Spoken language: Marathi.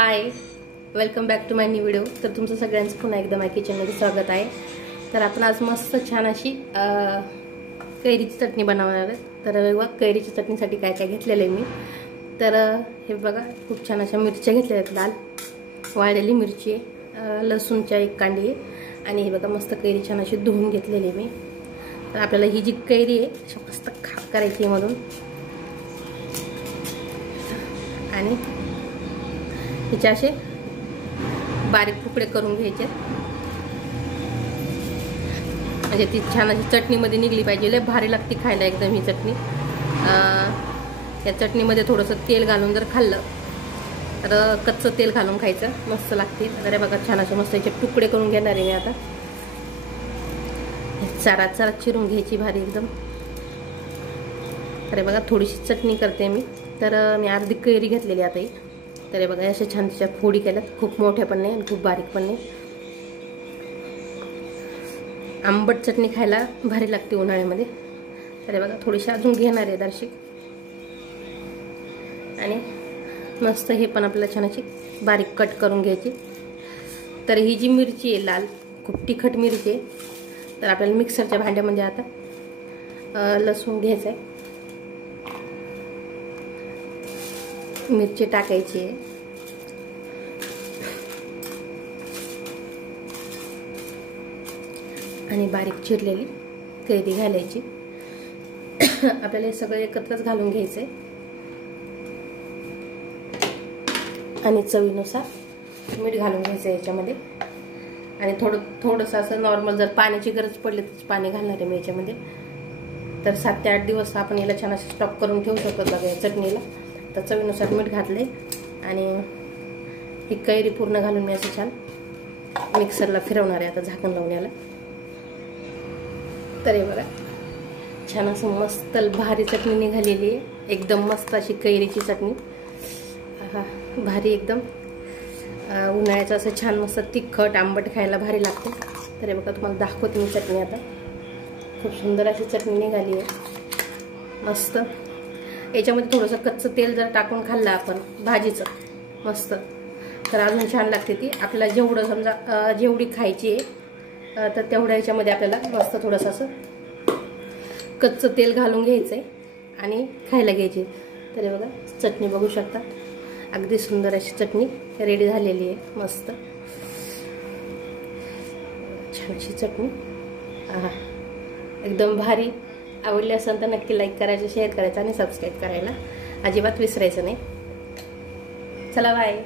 High, welcome back to my new video. तर तुमचं सगळ्यांचं पुन्हा एकदा माय किचनमध्ये स्वागत आहे। तर आपण आज मस्त छान अशी कैरीची चटणी बनवणार आहे। तर बघा कैरीची चटणीसाठी काय काय घेतलेलं आहे मी। तर हे बघा खूप छान अशा मिरच्या घेतल्या आहेत, लाल वाळलेली मिरची आहे, लसूणच्या एक कांडी आहे आणि हे बघा मस्त कैरी छान अशी धुवून घेतलेली आहे मी। तर आपल्याला ही जी कैरी आहे अशी मस्त खाप करायची आहे मधून आणि हिचे असे बारीक तुकडे करून घ्यायचे, म्हणजे ती छान अशी चटणीमध्ये निघली पाहिजे। लय भारी लागते खायला एकदम ही चटणी। या चटणीमध्ये थोडंसं तेल घालून जर खाल्लं तर कच्चं तेल घालून खायचं, मस्त लागते। तर बघा छान असे मस्त याचे तुकडे करून घेणार आहे मी आता। चारा चिरून घ्यायची भारी एकदम। तर बघा थोडीशी चटणी करते मी। तर मी अर्धी कैरी घेतलेली आता ही। तर बघा अशा छान छान फोडी केल्यात, खूप मोठ्या पण नाही आणि खूप बारीक पण नाही। आंबट चटणी खायला भारी लागते उन्हाळ्यामध्ये। तर बघा थोडीशी अजून घेणार आहे दर्शी आणि मस्त हे पण आपल्याला छान अशी बारीक कट करून घ्यायची। तर ही जी मिरची आहे लाल, खूप तिखट मिरची आहे। तर आपल्याला मिक्सरच्या भांड्यामध्ये आता लसूण घ्यायचं आहे, मिरची टाकायची आहे आणि बारीक चिरलेली कैरी घालायची। आपल्याला हे सगळं एकत्रच घालून घ्यायचंय आणि चवीनुसार मीठ घालून घ्यायचं याच्यामध्ये आणि थोडंसं असं नॉर्मल जर पाण्याची गरज पडली तर पाणी घालणार आहे मी याच्यामध्ये। तर 7 ते 8 दिवस आपण याला छान असं स्टॉक करून ठेवू शकतो बघा या चटणीला। तर चवीनुसार मीठ घातले आणि ही कैरी पूर्ण घालून मी असं छान मिक्सरला फिरवणार आहे आता झाकण लावून याला। तर हे बघा छान असं मस्त भारी चटणी निघालेली आहे, एकदम मस्त अशी कैरीची चटणी। भारी एकदम उन्हाळ्याचं असं छान मस्त तिखट आंबट खायला भारी लागते। तर हे बघा तुम्हाला दाखवते मी चटणी आता। खूप सुंदर अशी चटणी निघाली आहे मस्त। याच्यामध्ये थोडंसं कच्चं तेल जर टाकून खाल्लं आपण भाजीचं मस्त, तर अजून छान लागते ती। आपल्याला जेवढं समजा जेवढी खायची आहे तर तेवढ्या याच्यामध्ये आपल्याला मस्त थोडंसं असं कच्चं तेल घालून घ्यायचं आहे आणि खायला घ्यायची। तर बघा चटणी बघू शकता, अगदी सुंदर अशी चटणी रेडी झालेली आहे मस्त छान अशी चटणी। एकदम भारी। आवडली असेल तर नक्की लाईक करायचं, शेअर करायचं आणि सबस्क्राईब करायला अजिबात विसरायचं नाही। चला बाय।